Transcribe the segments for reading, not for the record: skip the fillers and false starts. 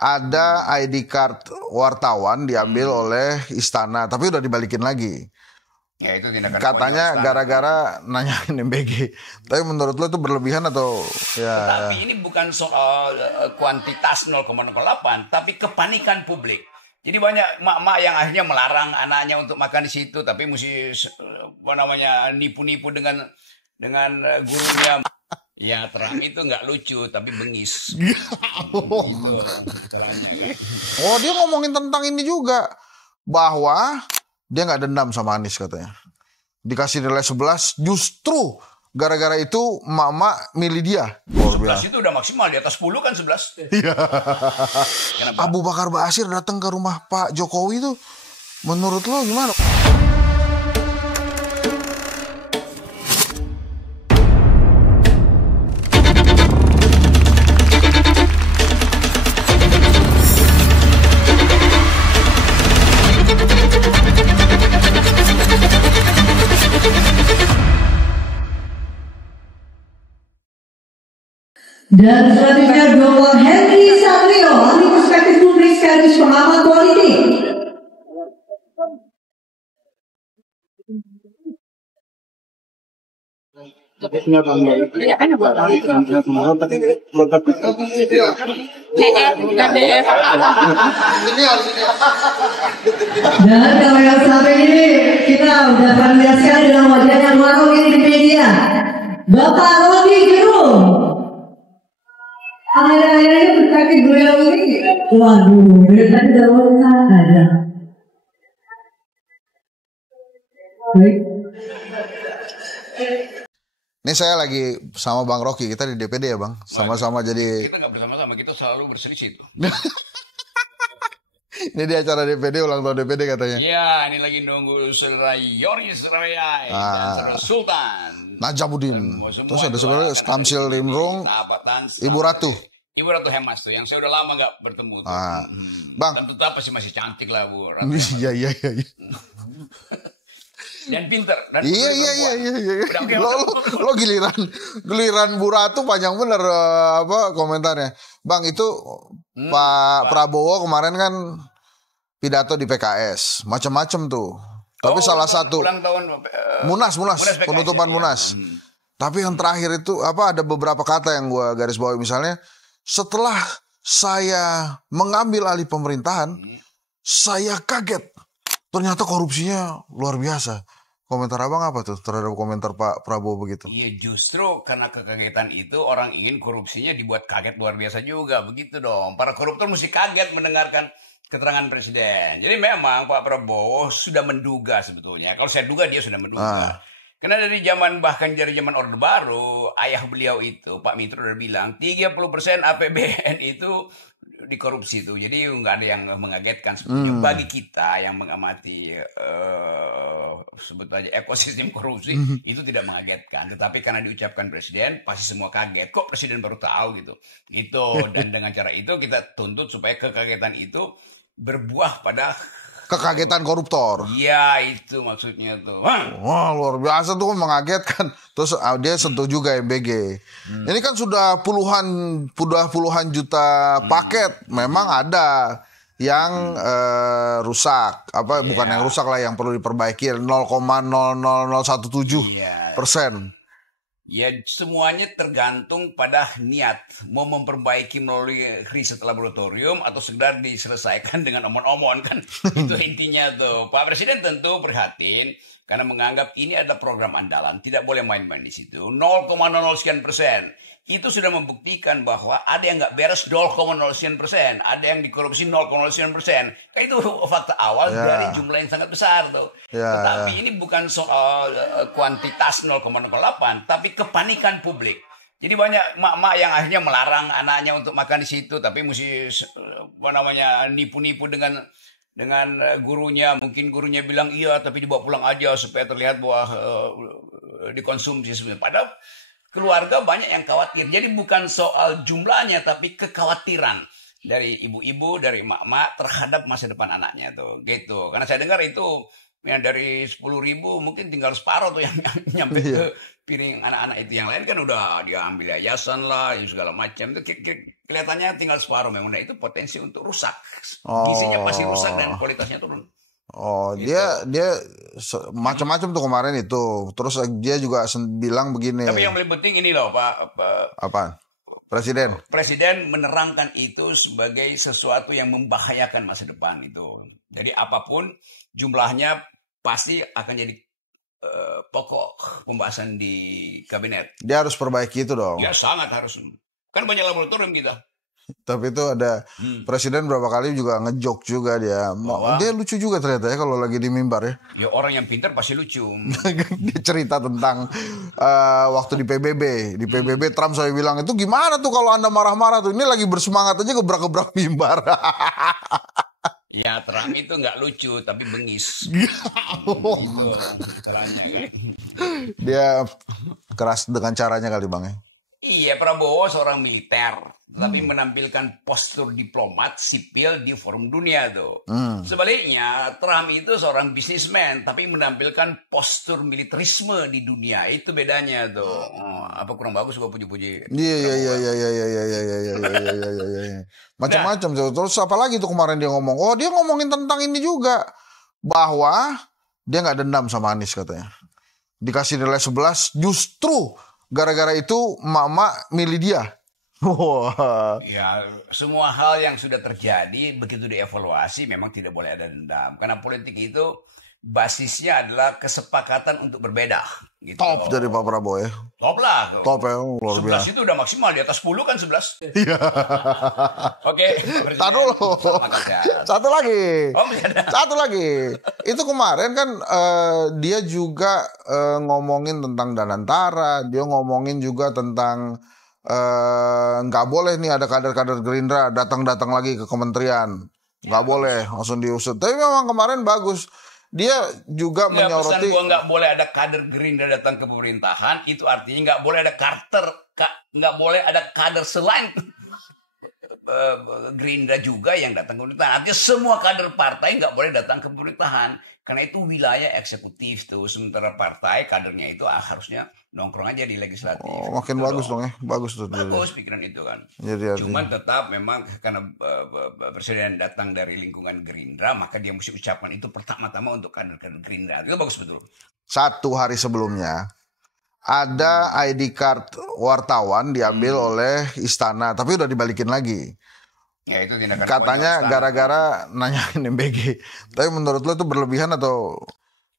ada ID card wartawan diambil oleh istana, tapi udah dibalikin lagi. Ya itu tindakan Katanya gara-gara nanyain MBG. Tapi menurut lo itu berlebihan atau ya? Tapi ini bukan soal kuantitas 0,08, tapi kepanikan publik. Jadi banyak mak-mak yang akhirnya melarang anaknya untuk makan di situ, tapi mesti nipu-nipu dengan gurunya. Ya terang itu nggak lucu, tapi bengis. Oh, dia ngomongin tentang ini juga, bahwa dia nggak dendam sama Anies katanya. Dikasih nilai 11, justru gara-gara itu emak-emak milih dia. 11 itu udah maksimal, di atas 10 kan 11. Iya. Abu Bakar Ba'asyir datang ke rumah Pak Jokowi itu, menurut lo gimana? Dan selanjutnya Bapak Henry Satrio, ahli perspektif publik sekaligus pengamat politik. Dan kalau yang sampai ini kita udah familiar sekali dengan wajah yang melakukan ini di media, Bapak Robi Gerung. Akhir-akhirnya berkaki beliau ini, waduh, dari tadi daun ada. Baik. Ini saya lagi sama Bang Rocky, kita di DPD ya Bang, sama-sama jadi. Kita nggak bersama-sama, kita selalu berselisih tuh. Ini di acara DPD, ulang tahun DPD katanya. Iya, ini lagi nunggu saudara Yoris Rayai dan saudara Sultan Najamuddin. Terus ada sebenarnya Tamsil Limrung, Ibu Ratu. Ibu Ratu Hemas tuh, yang saya udah lama nggak bertemu tuh. Bang. Tentu pasti masih cantik lah Bu Ratu. Iya. Dan pinter. Dan iya. Lo giliran Bu Ratu panjang bener komentarnya. Bang itu Pak Prabowo kemarin kan pidato di PKS, macam-macam tuh. Tapi salah satu Munas, penutupan Munas. Tapi yang terakhir itu ada beberapa kata yang gue garis bawahi, misalnya setelah saya mengambil alih pemerintahan, saya kaget ternyata korupsinya luar biasa. Komentar abang apa tuh terhadap komentar Pak Prabowo begitu? Iya, justru karena kekagetan itu orang ingin korupsinya dibuat kaget luar biasa juga, begitu dong. Para koruptor mesti kaget mendengarkan keterangan presiden. Jadi memang Pak Prabowo sudah menduga sebetulnya. Kalau saya duga dia sudah menduga. Karena dari zaman Orde Baru, ayah beliau itu Pak Mitro udah bilang 30% APBN itu dikorupsi itu. Jadi nggak ada yang mengagetkan sebetulnya bagi kita yang mengamati sebut aja ekosistem korupsi itu tidak mengagetkan. Tetapi karena diucapkan presiden pasti semua kaget. Kok presiden baru tahu gitu. Dan dengan cara itu kita tuntut supaya kekagetan itu berbuah pada kekagetan koruptor. Iya, itu maksudnya tuh. Wah, luar biasa tuh, mengagetkan. Terus dia sentuh juga MBG. Ini kan sudah puluhan juta paket. Memang ada yang rusak. Bukan yang rusak lah, yang perlu diperbaiki 0,00017%. Ya, semuanya tergantung pada niat. Mau memperbaiki melalui riset laboratorium atau sekedar diselesaikan dengan omon-omon kan. Itu intinya tuh. Pak Presiden tentu prihatin karena menganggap ini adalah program andalan. Tidak boleh main-main di situ. 0,00 sekian persen. Itu sudah membuktikan bahwa ada yang nggak beres 0,0 sekian persen. Ada yang dikorupsi 0,0 sekian persen. Kan itu fakta awal dari jumlah yang sangat besar tuh. Tetapi ini bukan soal kuantitas 0,08, tapi kepanikan publik. Jadi banyak mak-mak yang akhirnya melarang anaknya untuk makan di situ, tapi mesti nipu-nipu dengan gurunya. Mungkin gurunya bilang iya, tapi dibawa pulang aja supaya terlihat bahwa dikonsumsi sebenarnya. Padahal keluarga banyak yang khawatir. Jadi bukan soal jumlahnya, tapi kekhawatiran dari ibu-ibu, dari emak-emak terhadap masa depan anaknya tuh. Gitu. Karena saya dengar itu Yang dari 10.000 mungkin tinggal separuh tuh yang nyampe ke piring anak-anak itu. Yang lain kan udah diambil yayasan lah, segala macam. Itu kelihatannya tinggal separuh memang. Nah, itu potensi untuk rusak. Gizinya pasti rusak dan kualitasnya turun. Oh, gitu. dia macam-macam tuh kemarin itu. Terus dia juga bilang begini. Tapi yang paling penting ini loh, Pak. Apa? Presiden menerangkan itu sebagai sesuatu yang membahayakan masa depan itu. Jadi apapun jumlahnya pasti akan jadi pokok pembahasan di kabinet. Dia harus perbaiki itu dong. Ya sangat harus. Kan banyak laboratorium kita. Tapi itu ada presiden berapa kali juga ngejok juga dia. Dia lucu juga ternyata ya kalau lagi di mimbar ya. Ya orang yang pintar pasti lucu. Dia cerita tentang waktu di PBB. Di PBB Trump saya bilang itu gimana tuh kalau Anda marah-marah tuh. Ini lagi bersemangat aja gebrak-gebrak mimbar. Ya Trump itu nggak lucu tapi bengis. Dia keras dengan caranya kali Bang ya. Iya, Prabowo seorang militer, tapi menampilkan postur diplomat sipil di forum dunia tuh. Sebaliknya, Trump itu seorang bisnismen, tapi menampilkan postur militerisme di dunia. Itu bedanya tuh. Apa kurang bagus gua puji-puji? Iya. Macam-macam tuh. Terus apa lagi tuh kemarin dia ngomong? Oh, dia ngomongin tentang ini juga, bahwa dia nggak dendam sama Anies katanya. Dikasih nilai 11 justru gara-gara itu emak-emak milih dia. Ya, semua hal yang sudah terjadi begitu dievaluasi memang tidak boleh ada dendam. Karena politik itu basisnya adalah kesepakatan untuk berbeda. Gitu. Top dari Pak Prabowo ya. Top lah. Top ya, luar biasa. 11 itu udah maksimal, di atas 10 kan 11. Iya. Oke. Taruh loh. Satu lagi. Satu lagi. Itu kemarin kan dia juga ngomongin tentang Danantara. Dia ngomongin juga tentang nggak boleh nih ada kader-kader Gerindra datang-datang lagi ke kementerian. Nggak boleh langsung diusut. Tapi memang kemarin bagus. Dia juga menyoroti. Pesan gua nggak boleh ada kader Gerindra datang ke pemerintahan, itu artinya nggak boleh ada nggak boleh ada kader selain Gerindra juga yang datang ke pemerintahan. Artinya semua kader partai nggak boleh datang ke pemerintahan. Karena itu wilayah eksekutif tuh. Sementara partai kadernya itu harusnya nongkrong aja di legislatif. Oh, makin gitu bagus dong ya. Bagus tuh. Bagus pikiran itu kan. Cuman tetap memang karena presiden datang dari lingkungan Gerindra, maka dia mesti ucapkan itu pertama-tama untuk kader-kader Gerindra. Itu bagus betul. 1 hari sebelumnya ada ID card wartawan diambil oleh istana, tapi udah dibalikin lagi. Ya, itu tindakan katanya gara-gara nanyain MBG. Tapi menurut lo itu berlebihan atau?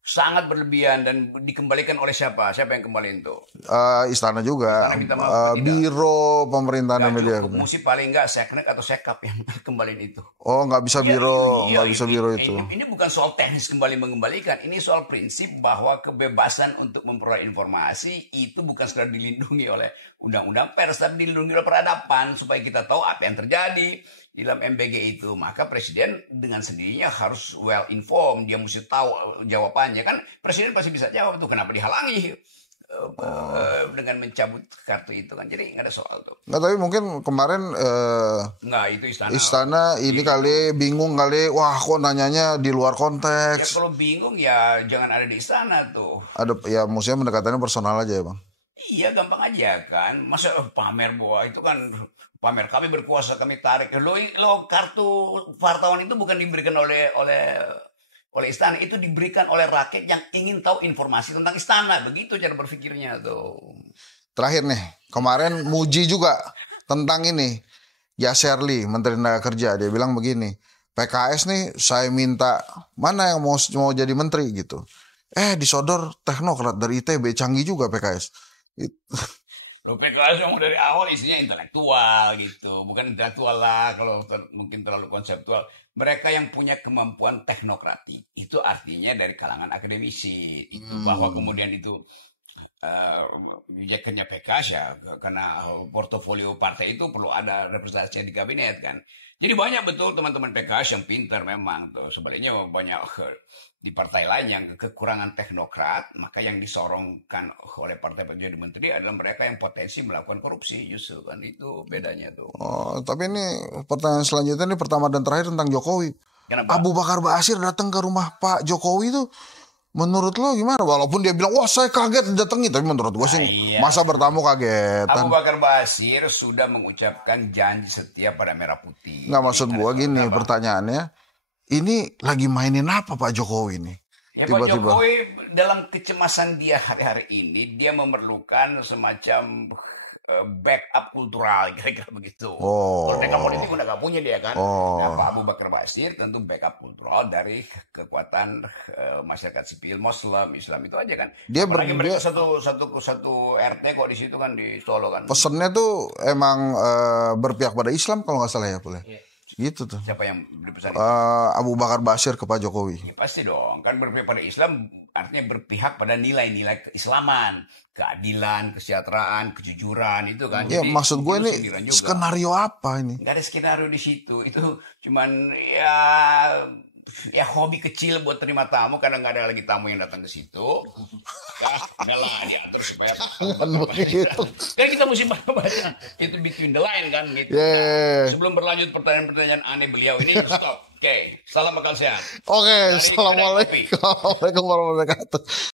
Sangat berlebihan. Dan dikembalikan oleh siapa? Siapa yang kembaliin tuh? Istana juga. Biro pemerintahan media. Mesti paling enggak Seknek atau Sekap yang kembaliin itu. Oh, nggak bisa biro, nggak bisa biro itu. Ini bukan soal teknis kembali mengembalikan. Ini soal prinsip bahwa kebebasan untuk memperoleh informasi itu bukan sekedar dilindungi oleh undang-undang pers, tapi dilindungi oleh peradaban supaya kita tahu apa yang terjadi di dalam MBG itu. Maka presiden dengan sendirinya harus well informed. Dia mesti tahu jawabannya. Kan presiden pasti bisa jawab tuh kenapa dihalangi dengan mencabut kartu itu kan. Jadi nggak ada soal tuh. Nggak, tapi mungkin kemarin nggak, itu istana ini kali bingung kali. Wah, kok nanyanya di luar konteks. Ya kalau bingung ya jangan ada di istana tuh. Ada ya, maksudnya pendekatannya personal aja ya Bang. Iya, gampang aja kan. Masa pamer bahwa itu kan pamer kami berkuasa, kami tarik. Lo kartu wartawan itu bukan diberikan oleh istana, itu diberikan oleh rakyat yang ingin tahu informasi tentang istana. Begitu cara berpikirnya tuh. Terakhir nih, kemarin muji juga tentang ini. Ya Shirley, Menteri Tenaga Kerja, dia bilang begini, PKS nih saya minta mana yang mau jadi menteri gitu. Disodor teknokrat dari ITB, canggih juga PKS. Lo PKS memang dari awal isinya intelektual gitu, bukan intelektual lah kalau mungkin terlalu konseptual. Mereka yang punya kemampuan teknokratik itu artinya dari kalangan akademisi. Itu bahwa kemudian itu jacketnya PKS ya, karena portofolio partai itu perlu ada representasi di kabinet kan. Jadi banyak betul teman-teman PKS yang pintar memang tuh. Sebaliknya banyak di partai lain yang kekurangan teknokrat, maka yang disorongkan oleh partai jadi menteri adalah mereka yang potensi melakukan korupsi justru kan. Itu bedanya tuh. Oh, tapi ini pertanyaan selanjutnya ini pertama dan terakhir tentang Jokowi. Kenapa? Abu Bakar Basir datang ke rumah Pak Jokowi tuh, menurut lo gimana? Walaupun dia bilang, wah saya kaget datangi, tapi menurut gue sih masa bertamu kagetan. Abu Bakar Basir sudah mengucapkan janji setia pada Merah Putih. Nggak, maksud gue gini, pertanyaannya, ini lagi mainin apa Pak Jokowi nih? Ya Pak Jokowi dalam kecemasan dia hari-hari ini, dia memerlukan semacam backup kultural, kira-kira begitu. Kalau backup politik udah gak punya dia kan. Nah, Pak Abu Bakar Basir tentu backup kultural dari kekuatan masyarakat sipil Muslim, Islam itu aja kan. Dia mereka satu RT kok di situ kan, di Solo kan. Pesennya tuh emang berpihak pada Islam kalau nggak salah ya, boleh. Gitu tuh. Siapa yang dipesan? Abu Bakar Basir ke Pak Jokowi. Ya, pasti dong, kan berpihak pada Islam artinya berpihak pada nilai-nilai keislaman, keadilan, kesejahteraan, kejujuran itu kan. Ya, jadi, maksud gue ini skenario apa ini? Gak ada skenario di situ, itu cuman ya hobi kecil buat terima tamu karena nggak ada lagi tamu yang datang ke situ. Ya, udahlah diatur supaya kan kita mesti baca itu between the line kan gitu. Sebelum berlanjut pertanyaan-pertanyaan aneh beliau ini, stop. Oke, salam akal sehat. Assalamualaikum warahmatullahi wabarakatuh.